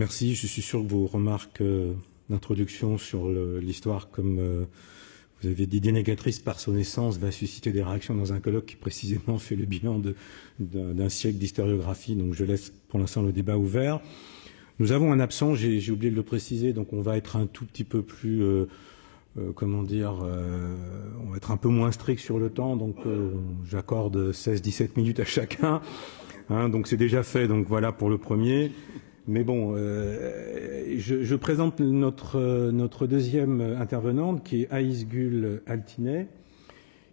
Merci. Je suis sûr que vos remarques d'introduction sur l'histoire, comme vous avez dit, dénégatrice par son essence, va susciter des réactions dans un colloque qui précisément fait le bilan d'un siècle d'historiographie. Donc je laisse pour l'instant le débat ouvert. Nous avons un absent, j'ai oublié de le préciser, donc on va être un tout petit peu plus, on va être un peu moins strict sur le temps, donc j'accorde 16-17 minutes à chacun. Donc c'est déjà fait, donc voilà pour le premier. Mais bon, je présente notre deuxième intervenante, qui est Aïsgül Altinay,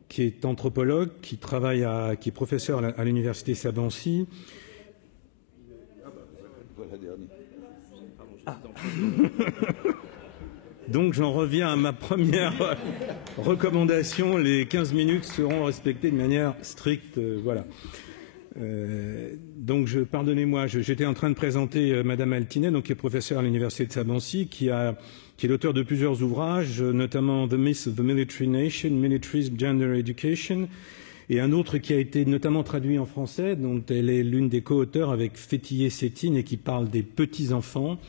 qui est anthropologue, qui est professeur à l'université Sabanci. Donc j'en reviens à ma première recommandation. Les 15 minutes seront respectées de manière stricte. Voilà. Donc pardonnez-moi, j'étais en train de présenter Madame Altinay, donc qui est professeure à l'université de Sabanci, qui est l'auteur de plusieurs ouvrages, notamment The Myth of the Military Nation, Militarism, Gender Education, et un autre qui a été notamment traduit en français, dont elle est l'une des co-auteurs avec Fétillé Sétine et qui parle des petits-enfants.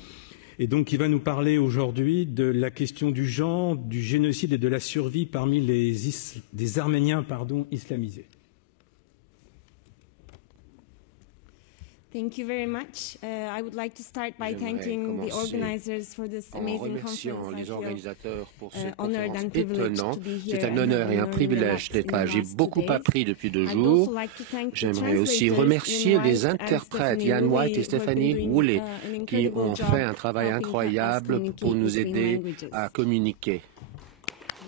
Et donc, qui va nous parler aujourd'hui de la question du genre, du génocide et de la survie parmi des Arméniens islamisés. Thank you very much. I would like to start by thanking the organizers for this amazing conference. Les organisateurs pour cette conférence étonnante. C'est un honneur et un privilège d'être là. J'ai beaucoup appris depuis 2 jours. J'aimerais aussi remercier les interprètes Ian White et Stephanie Woolley qui ont fait un travail incroyable pour nous aider à communiquer.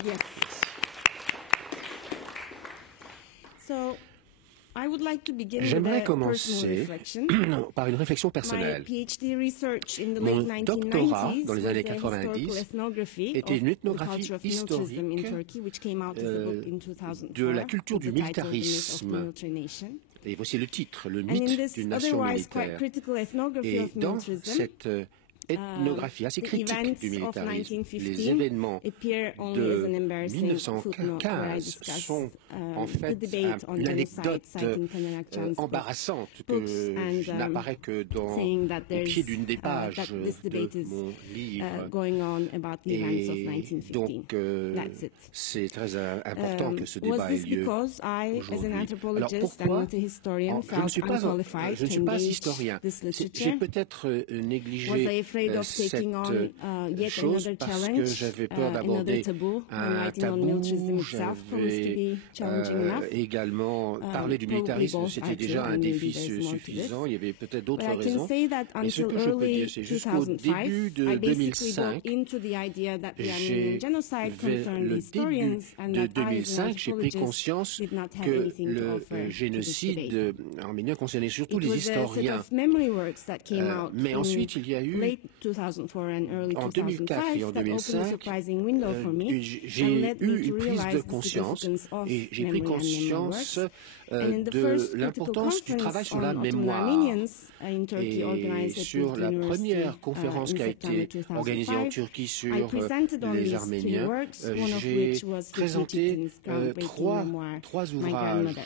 Yes. J'aimerais commencer par une réflexion personnelle. Mon doctorat dans les années 90 était une ethnographie historique de la culture du militarisme. Et voici le titre, le mythe d'une nation militaire. Et dans cette ethnographie assez critique du militarisme, les événements de 1915 sont en fait une anecdote embarrassante que n'apparaît que au pied d'une des pages de mon livre. Et donc c'est très important que ce débat ait lieu aujourd'hui. Alors pourquoi je ne suis pas historien. J'ai peut-être négligé cette chose parce que j'avais peur d'aborder un tabou, j'avais également parlé du militarisme, c'était déjà un défi suffisant, il y avait peut-être d'autres raisons, mais ce que je peux dire, c'est jusqu'au début de 2005, j'ai pris conscience que le génocide arménien concernait surtout les historiens. Mais ensuite, il y a eu en 2004 et en 2005, j'ai eu une prise de conscience et j'ai pris conscience de l'importance du travail sur la mémoire. Et sur la première conférence qui a été organisée en Turquie sur les Arméniens, j'ai présenté trois ouvrages.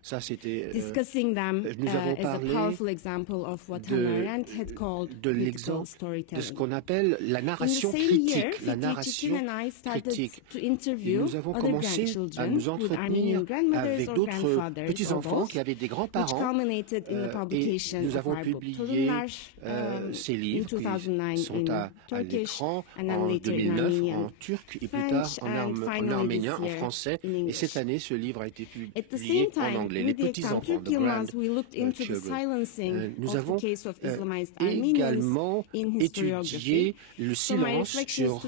Ça, c'était. Nous avons parlé de l'exemple de ce qu'on appelle la narration critique. La narration critique. Et nous avons commencé à nous entretenir avec d'autres petits-enfants qui avaient des grands-parents. Et nous avons publié ces livres qui sont à l'écran en 2009 en turc et plus tard en arménien, en français. Et cette année, ce livre a été publié en anglais. Les petits-enfants, The Grandchildren. Nous avons également étudié le silence sur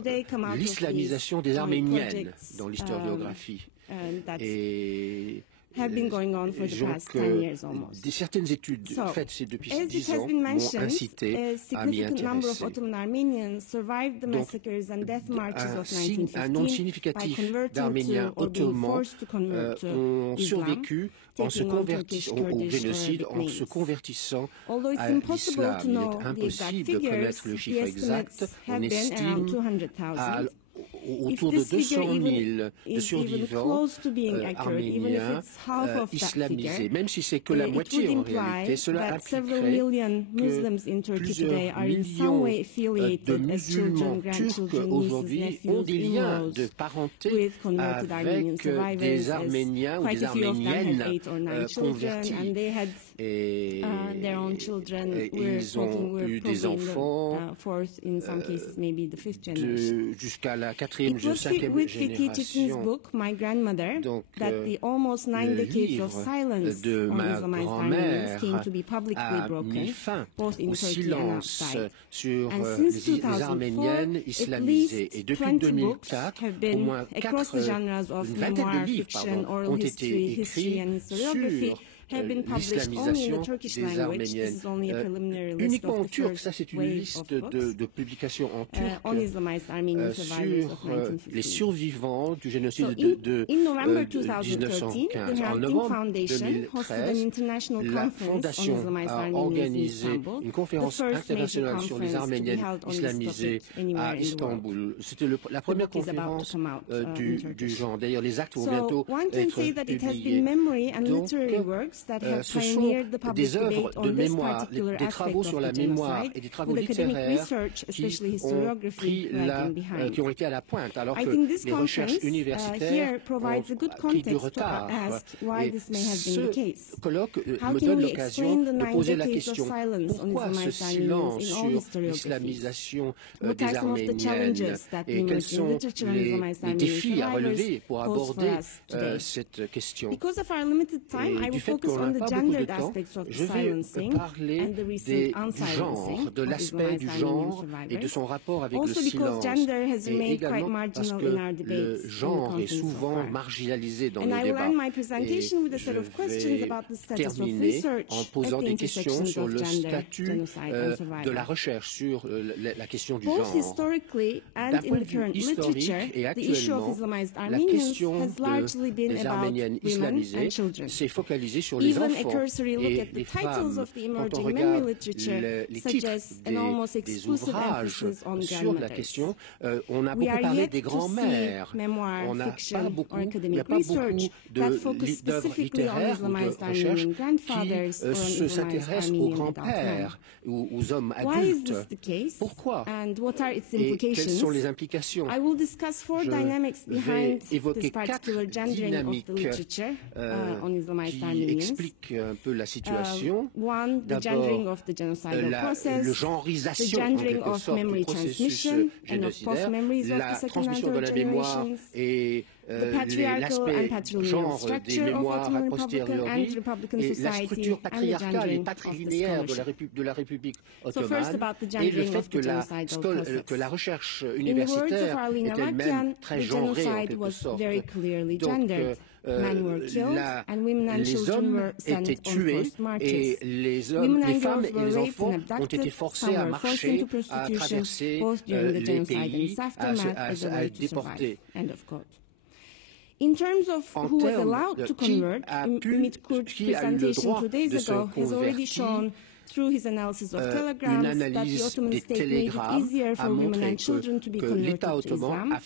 l'islamisation des Arméniennes dans l'historiographie. Et certaines études faites depuis 10 ans m'ont incité à m'y intéresser. Donc, un nombre significatif d'Arméniens ottomans ont survécu en se convertissant au génocide, en se convertissant à l'islam. Il est impossible de connaître le chiffre exact. On estime autour de 200 000 de survivants arméniens islamisés. Même si c'est que la moitié en réalité, cela impliquerait que plusieurs millions de musulmans turcs aujourd'hui ont des liens de parenté avec des Arméniens ou des Arméniennes convertis. Et ils ont eu des enfants jusqu'à la 4e, 5e génération. Donc, le livre de ma grand-mère a mis fin au silence sur les Arméniennes islamisées. Et depuis 2004, au moins une vingtaine de livres ont été écrits sur l'islamisation des Arméniennes. Uniquement en turc, ça c'est une liste de publications en turc sur les survivants du génocide de 1915. En novembre 2013, la Fondation a organisé une conférence internationale sur les Arméniennes islamisées à Istanbul. C'était la première conférence du genre. D'ailleurs, les actes vont bientôt être publiés. Donc, ce sont des œuvres de mémoire, des travaux sur la mémoire et des travaux littéraires qui ont été à la pointe, alors que les recherches universitaires ont pris du retard. Et ce colloque me donne l'occasion de poser la question, pourquoi ce silence sur l'islamisation des Arméniennes et quels sont les défis à relever pour aborder cette question? Et du fait qu'on n'a pas beaucoup de temps, je vais parler du genre, de l'aspect du genre et de son rapport avec le silence. Et également parce que le genre est souvent marginalisé dans nos débats. Et je vais terminer en posant des questions sur le statut de la recherche sur la question du genre. D'un point de vue historique et actuellement, la question des Arméniennes islamisées s'est focalisée sur les enfants et les femmes. Quand on regarde les titres des ouvrages sur la question, on a beaucoup parlé des grands-mères. Il n'y a pas beaucoup d'œuvres littéraires ou de recherches qui s'intéressent aux grands-pères ou aux hommes adultes. Pourquoi? Et quelles sont les implications? Je vais évoquer 4 dynamiques qui expliquent un peu la situation. D'abord, le genreisation en quelque sorte du processus génocidaire, la transmission de la mémoire et l'aspect genre des mémoires a posteriori et la structure patriarcale et patrilinéaire de la République ottomane et le fait que la recherche universitaire est elle-même très genrée en quelque sorte. Donc, les hommes étaient tués et les femmes et les enfants ont été forcés à marcher, à traverser les pays, à être déportés. In terms of who was allowed to convert, Ümit Kurt's presentation 2 days ago has already shown through his analysis of telegrams that the Ottoman state made it easier for women and children to be converted to Islam,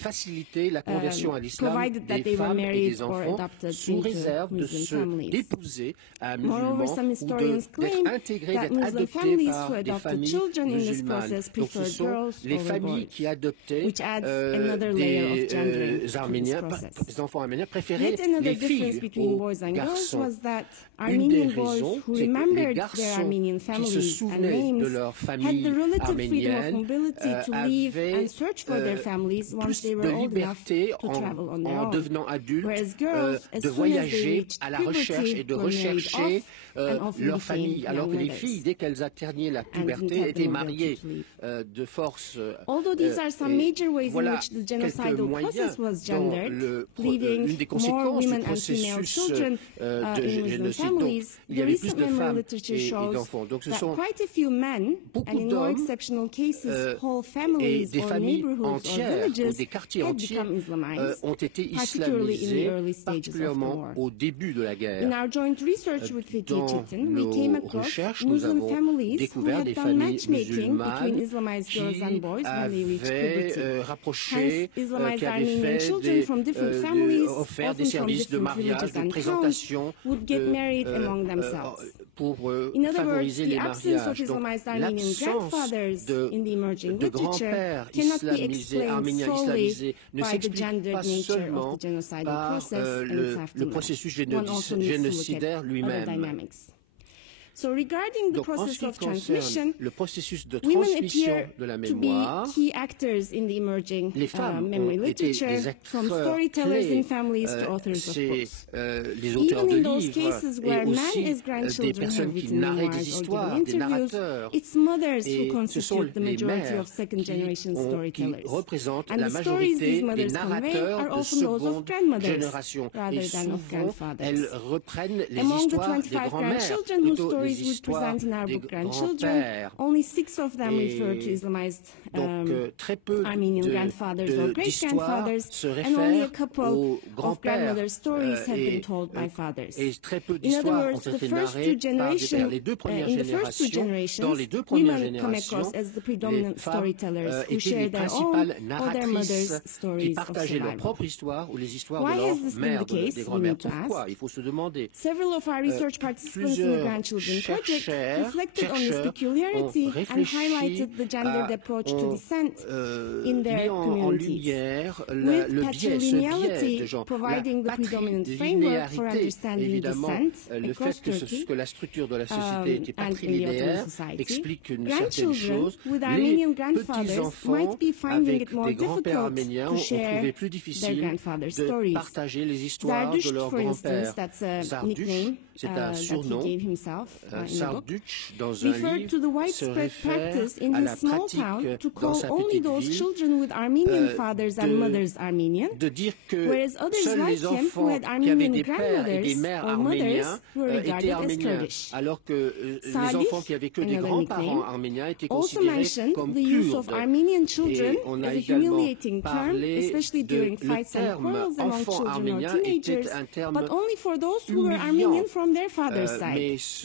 provided that they were married or adopted into Muslim families. Moreover, some historians claim that Muslim families who adopted children in this process preferred girls over boys, which adds another layer of gendering to this process. Yet another difference between boys and girls was that Armenian boys who remembered their Armenian families and names had the relative freedom of mobility to leave and search for their families once they were old enough to travel on their own, whereas girls, as soon as they reached puberty, were married off and often leur famille, alors que les filles, dès qu'elles atteignaient la puberté, étaient mariées de force. Although these are some major ways in which the genocidal process was gendered, leaving more women and female children in Muslim families, the recent memory literature shows ce sont beaucoup d'hommes et des familles entières ou des quartiers entiers ont été islamisés, particulièrement au début de la guerre. Dans nos recherches, nous avons découvert des familles musulmanes qui avaient rapproché, qui avaient offert des services de mariage, de présentation, pour favoriser les mariages. Donc, l'absence de grands-pères islamisés, arméniens islamisés, ne s'explique pas seulement par le processus génocidaire lui-même. So regarding the process of transmission, le processus de transmission de la mémoire, les femmes memory literature, from storytellers in families to authors of books. Les auteurs de livres et aussi des personnes qui narraient des histoires, des narrateurs. It's mothers who Ce sont constitute the majority of second-generation storytellers. Qui représentent la majorité des narrateurs de seconde génération. Et souvent, elles reprennent les histoires des grands-mères, plutôt les histoires des grands-pères. Only 6 of them refer to Islamized très peu Armenian grandfathers or great-grandfathers, se and only a réfèrent couple aux of grands-pères. grandmother stories have been told by fathers. Et très peu In other d'histoires words, ont the été first narrées two par des pères. generations, Les deux premières in the first two générations, dans les deux generations, premières women come générations, across as the les predominant femmes storytellers who étaient les share their own principales or their mother's narratrices qui stories of partageaient leur survival. propre histoire ou les histoires Why de has leur this been mère, the case? des We grands-mères. need to Pourquoi? ask. Il faut se demander. Several of our research participants in the Plusieurs Grandchildren Project chercheurs reflected on this peculiarity and highlighted the gendered approach to descent in their en communities. lumière With le biais, ce biais de genre, providing the la predominant framework for patrilinéarité, understanding évidemment, descent le across fait Turkey, que la structure de la société était and in the patrilinéaire Ottoman society, explique une certaine grandchildren chose. with Les Armenian grandfathers petits-enfants might be finding avec it more des grands-pères difficult arméniens to ont share trouvé plus their difficile grandfather's de stories. partager les histoires de Zardusht, leurs for instance, grands-pères. that's a Zardusht, nickname c'est un that surnom. he gave himself in the book, Zardusht, dans un referred to the livre, se widespread réfère practice in à his la small pratique town to dans call sa only petite those ville children with Armenian fathers and mothers Armenian, de dire que whereas others seuls like les him who enfants had qui avaient Armenian des pères et des grandmothers mères or mothers arméniens were étaient regarded as arméniens, Kurdish. alors que les Salih, enfants qui avaient que des another grands-parents nickname, arméniens étaient also considérés mentioned comme the use of kurdes. Armenian children Et on a as a également humiliating term, parlé especially de during le fights and terme quarrels among enfant children or arménien teenagers, était un terme but only for those who were humiliant. Armenian from their father's Mais side.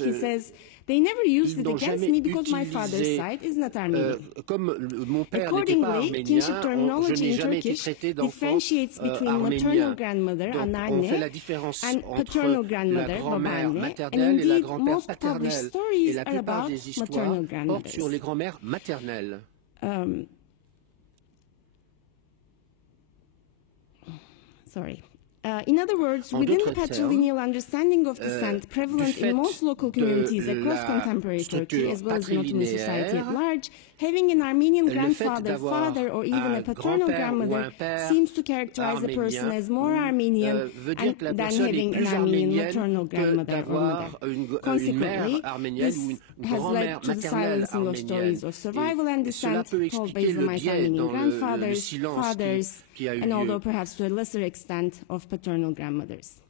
He says, they never used ils it n'ont against jamais me because my utilisé, father's side is not Armenian. Comme mon père n'était pas Accordingly, kinship arménien, je terminology n'ai in jamais été Turkish traité d'enfant differentiates between maternal arménien. grandmother, Donc, on fait anneanne, la différence and entre paternal la grandmother, grand-mère babaanne, and maternelle et la indeed grand-mère most published paternelle. Et stories la are plupart about des histoires maternal portent grandmothers. sur les grand-mères maternelles. Sorry. In other words, within the patrilineal understanding of descent prevalent in most local communities across contemporary Turkey, as well as in Ottoman society at large, having an Armenian grandfather, father, or even a paternal grandmother seems to characterize a person as more Armenian than having an Armenian maternal grandmother or mother. Consequently, this has led to the silencing of stories of survival and descent told by Islamized Armenian grandfathers, fathers, and although perhaps to a lesser extent of paternal grandmothers.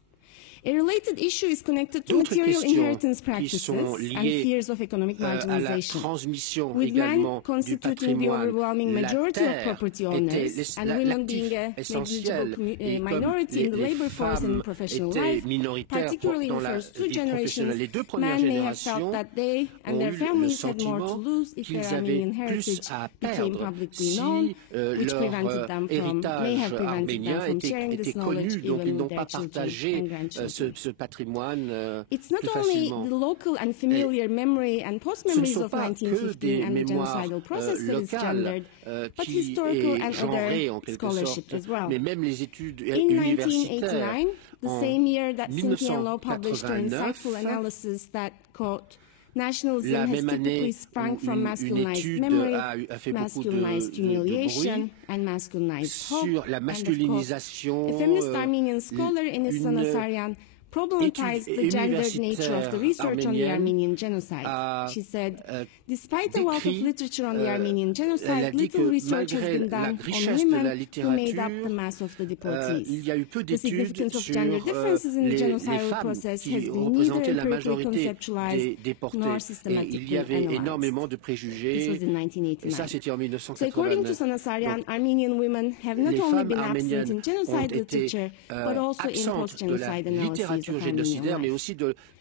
A related issue is connected to material inheritance practices and fears of economic marginalization, with men constituting the overwhelming majority of property owners and women being a negligible minority in the labor force and in professional life. Particularly in the first two generations, men may have felt that they and their families had more to lose if their Armenian heritage became publicly known, which may have prevented them from sharing this knowledge even with their children and grandchildren. Ce patrimoine It's not only the local and familiar memory and post-memories of 1915 and the genocidal process that is gendered, but historical and other scholarship as well. Mais même les études In 1989, the same year that Cynthia Lowe published her insightful analysis that, quote, nationalism has typically sprung from masculinized memory, masculinized humiliation, and masculinized hope. Sur la masculinisation, a feminist Armenian scholar, Enis Sanasaryan, problematized the gendered nature of the research on the Armenian genocide. She said, despite a wealth of literature on the Armenian genocide, little research has been done on women who made up the mass of the deportees. The significance of gender differences in the genocidal process has been neither empirically conceptualized nor systematically analyzed. This was in 1989. So according to Sanasaryan, Armenian women have not only been absent in genocide literature, but also in post-genocide analyses of Armenian life.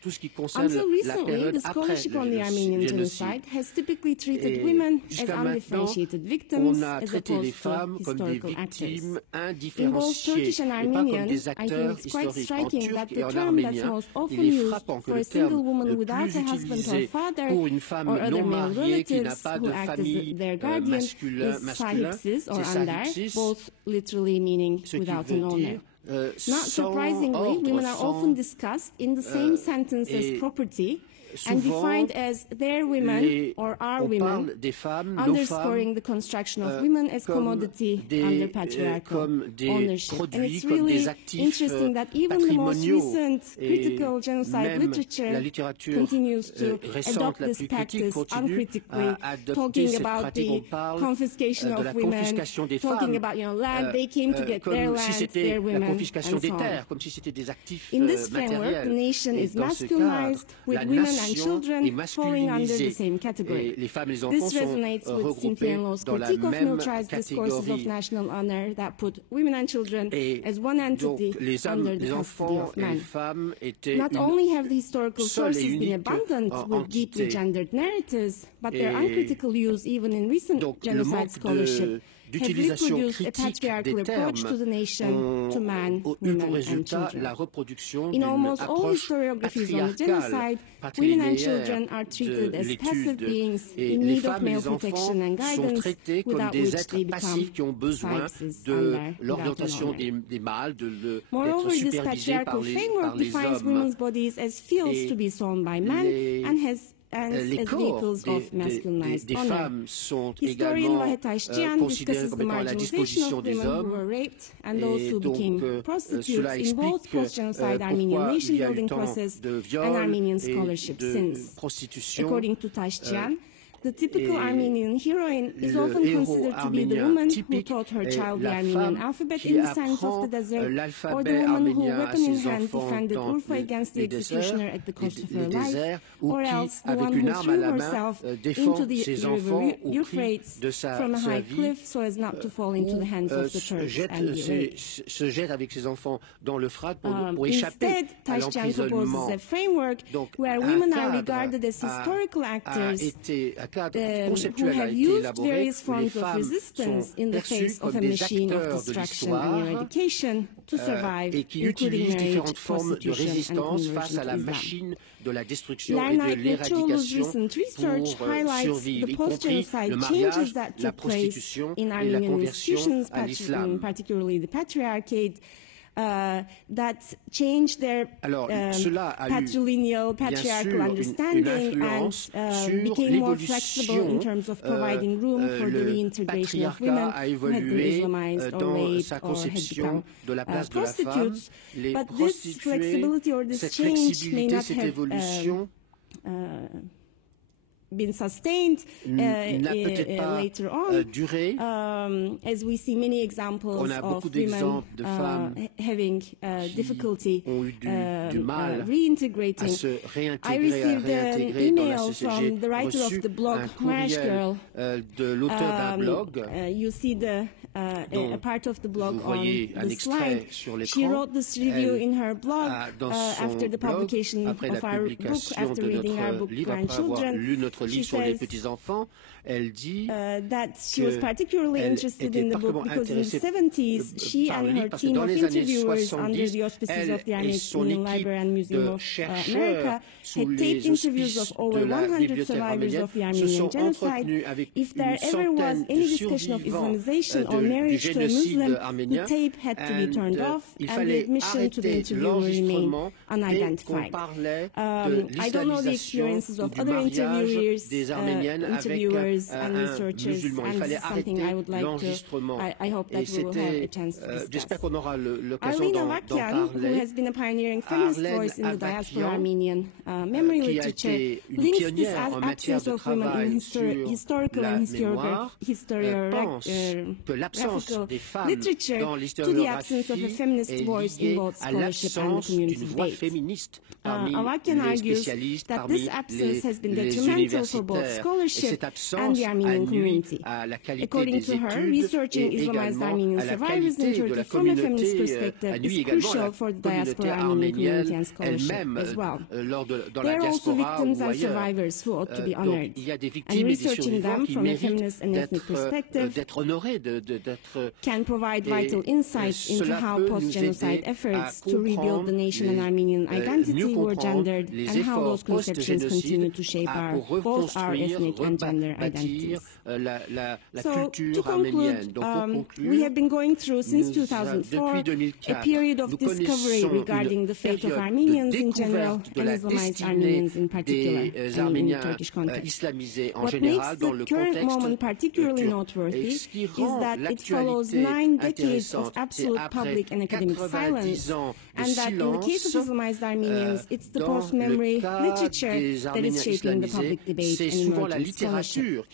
Until recently, the scholarship on the Armenian genocide has typically treated women as undifferentiated victims as opposed to historical actors. In both Turkish and Armenian, I think it's quite striking that the term that's most often used for a single woman without a husband or father or other male relatives who act as their guardian is sahipsiz or andar, both literally meaning without an owner. Not surprisingly, women are often discussed in the same sentence as property and defined as their women or our women, underscoring the construction of women as commodity under patriarchal ownership. And it's really interesting that even the most recent critical genocide literature continues to adopt this practice uncritically, talking about the confiscation of women, talking about land, they came to get their land, their women, and so on. In this framework, the nation is masculinized, with women and children falling under the same category. This resonates with Cynthia Enlow's critique of militarized discourses of national honor that put women and children as one entity under the custody of men. Not only have the historical sources been abundant with deeply gendered narratives, but their uncritical use even in recent genocide scholarship have reproduced a patriarchal approach to the nation, to man, women, and children. In almost all historiographies on the genocide, women and children are treated as passive beings in need of male protection and guidance, without which they become sahipsiz, andar, without an owner. Moreover, this patriarchal framework defines women's bodies as fields to be sown by men and as vehicles of masculinized honor. Historian Vahet Aishjian discusses the marginalization of women who were raped and those who became prostitutes in both post-genocide Armenian nation-building process and Armenian scholarship since. According to Taishjian, the typical Armenian heroine is often considered to be the woman who taught her child the Armenian alphabet in the sands of the desert, or the woman who, weapon in hand, defended Urfa against the executioner at the cost of her life, or else the one who threw herself into the river Euphrates from a high cliff so as not to fall into the hands of the Turks and be raped. Instead, Taishjian proposes a framework where women are regarded as historical actors who have used various forms of resistance in the face of a machine of destruction and eradication to survive, including marriage, prostitution, and conversion to Islam. Lernait Neçoğlu's recent research highlights the post-genocide changes that took place in Armenian institutions, particularly the patriarchate, that changed their patrilineal, patriarchal understanding and became more flexible in terms of providing room for the reintegration of women who had been Islamized or raped or had become prostitutes. But this flexibility or this change may not have been sustained later on, as we see many examples of women having difficulty reintegrating. I received an email from the writer of the blog Marriage Girl. You see a part of the blog on the slide. She wrote this review in her blog after the publication of our book, after reading our book, Grandchildren. She says that she was particularly interested in the book because in the 70s, she and her team of interviewers under the auspices of the Armenian Library and Museum of America had taped interviews of over 100 survivors of the Armenian genocide. If there ever was any discussion of Islamization or marriage to a Muslim, the tape had to be turned off and the admission to the interview will remain unidentified. I don't know the experiences of other interviewees des Arméniennes avec un musulman. Il fallait arrêter l'enregistrement. Et c'était, j'espère qu'on aura l'occasion d'en parler. Arlène Avakian, qui a été une pionnière en matière de travail sur la mémoire, pense que l'absence des femmes dans l'historiographie est liée à l'absence d'une voix féministe parmi les spécialistes, parmi les universitaires. Et cette absence a nuit à la qualité des études et également à la qualité de la communauté, a nuit également à la communauté arménienne elle-même dans la diaspora ou ailleurs. Donc il y a des victimes et des survivants qui méritent d'être honorés, d'être can provide vital insights into how post-genocide efforts to rebuild the nation and Armenian identity were gendered and how those conceptions continue to shape both our ethnic and gender identities. So, to conclude, we have been going through since 2004 a period of discovery regarding the fate of Armenians in general and Islamized Armenians in particular, and in the Turkish context. What makes the current moment particularly noteworthy is that it follows 9 decades of absolute public and academic silence, and that in the case of Islamized Armenians, it's the post-memory literature that is shaping the public debate and emergent scholarship.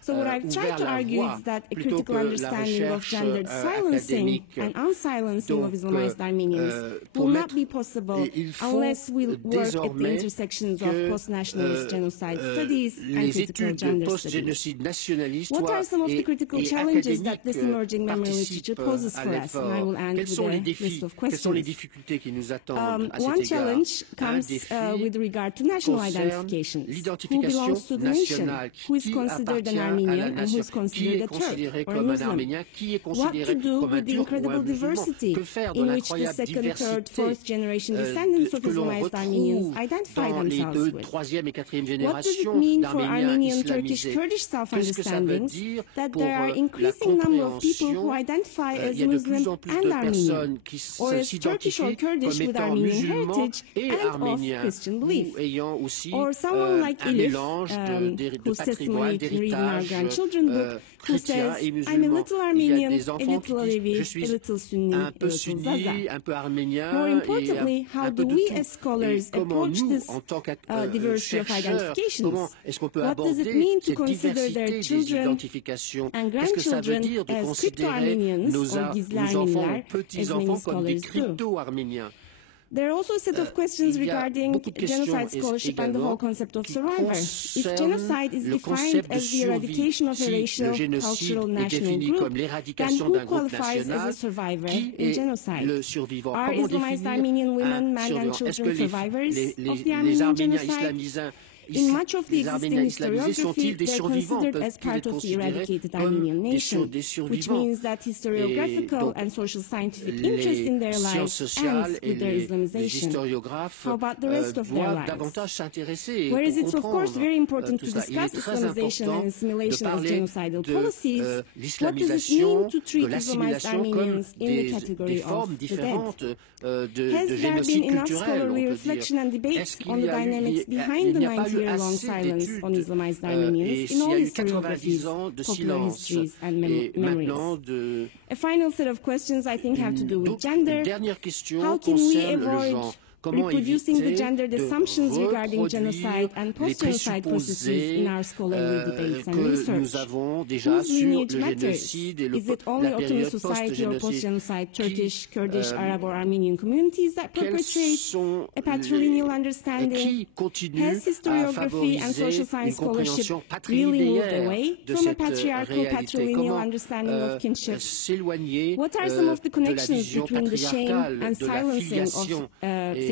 So what I've tried to argue is that a critical understanding of gendered silencing and unsilencing of Islamized Armenians will not be possible unless we work at the intersections of post-nationalist genocide studies and critical gender studies. What are some of the critical challenges that this emerging memory literature poses for us? And I will end with a list of questions. One challenge comes with regard to national identifications. Who belongs to the nation? Who is considered an Armenian and who is considered a Turk or a Muslim? What to do with the incredible diversity in which the second, third, fourth generation descendants of Islamized Armenians identify themselves with? What does it mean for Armenian, Turkish, Kurdish self-understandings that there are increasing number of people who identify as Muslim and Armenian, or as Turkish or Kurdish with Armenian heritage and of Christian belief? Or someone like Elif, whose testimony you can read in our grandchildren book, who says, I'm a little Armenian, a little Alevi, a little Sunni, a little Zaza. More importantly, how do we as scholars approach this diversity of identifications? What does it mean to consider their children and grandchildren as crypto-Armenians or Gizli Armeniler, as many scholars do? There are also a set of questions regarding genocide scholarship and the whole concept of survivor. If genocide is defined as the eradication of a racial, cultural, national group, then who qualifies as a survivor in genocide? Are Islamized Armenian women, men and children survivors of the Armenian genocide? In much of the existing historiography, they are considered as part of the eradicated Armenian nation, which means that historiographical and social scientific interest in their lives ends with their Islamization. How about the rest of their lives? Whereas it's of course very important to discuss Islamization and assimilation as genocidal policies, what does it mean to treat Islamized Armenians in the category of the dead? Has there been enough scholarly reflection and debate on the dynamics behind the 90-year-long silence on Islamized Armenians in all historiographies, popular histories and memories? A final set of questions I think have to do with gender. How can we avoid reproducing the gendered assumptions regarding genocide and post-genocide processes in our scholarly debates and research? Whose lineage matters? Is it only Ottoman society or post-genocide Turkish, Kurdish, Arab or Armenian communities that perpetrate a patrilineal understanding? Has historiography and social science scholarship really moved away from a patriarchal patrilineal understanding of kinship? What are some of the connections between the shame and silencing of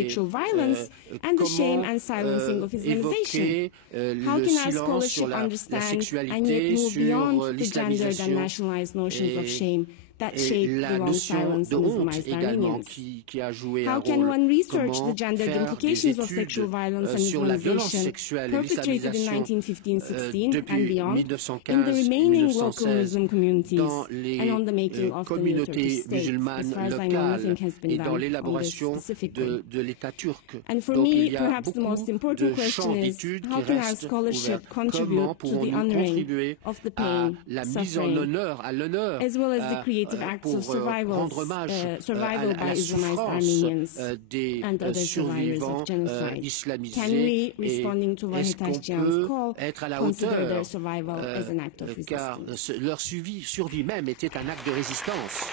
sexual violence and the shame and silencing of Islamization? How can our scholarship understand and yet move beyond the gendered and nationalized notions of shame, et la notion de honte également qui a joué un rôle. Comment faire des études sur la violence sexuelle et l'islamisation depuis 1915-1916 dans les communautés musulmanes locales et dans l'élaboration de l'État turc. Donc il y a beaucoup de champs d'études qui restent ouverts. Comment pouvons-nous contribuer à la mise en honneur, à l'honneur, pour rendre hommage à la souffrance des survivants islamisés, et est-ce qu'on peut être à la hauteur, car leur survie même était un acte de résistance.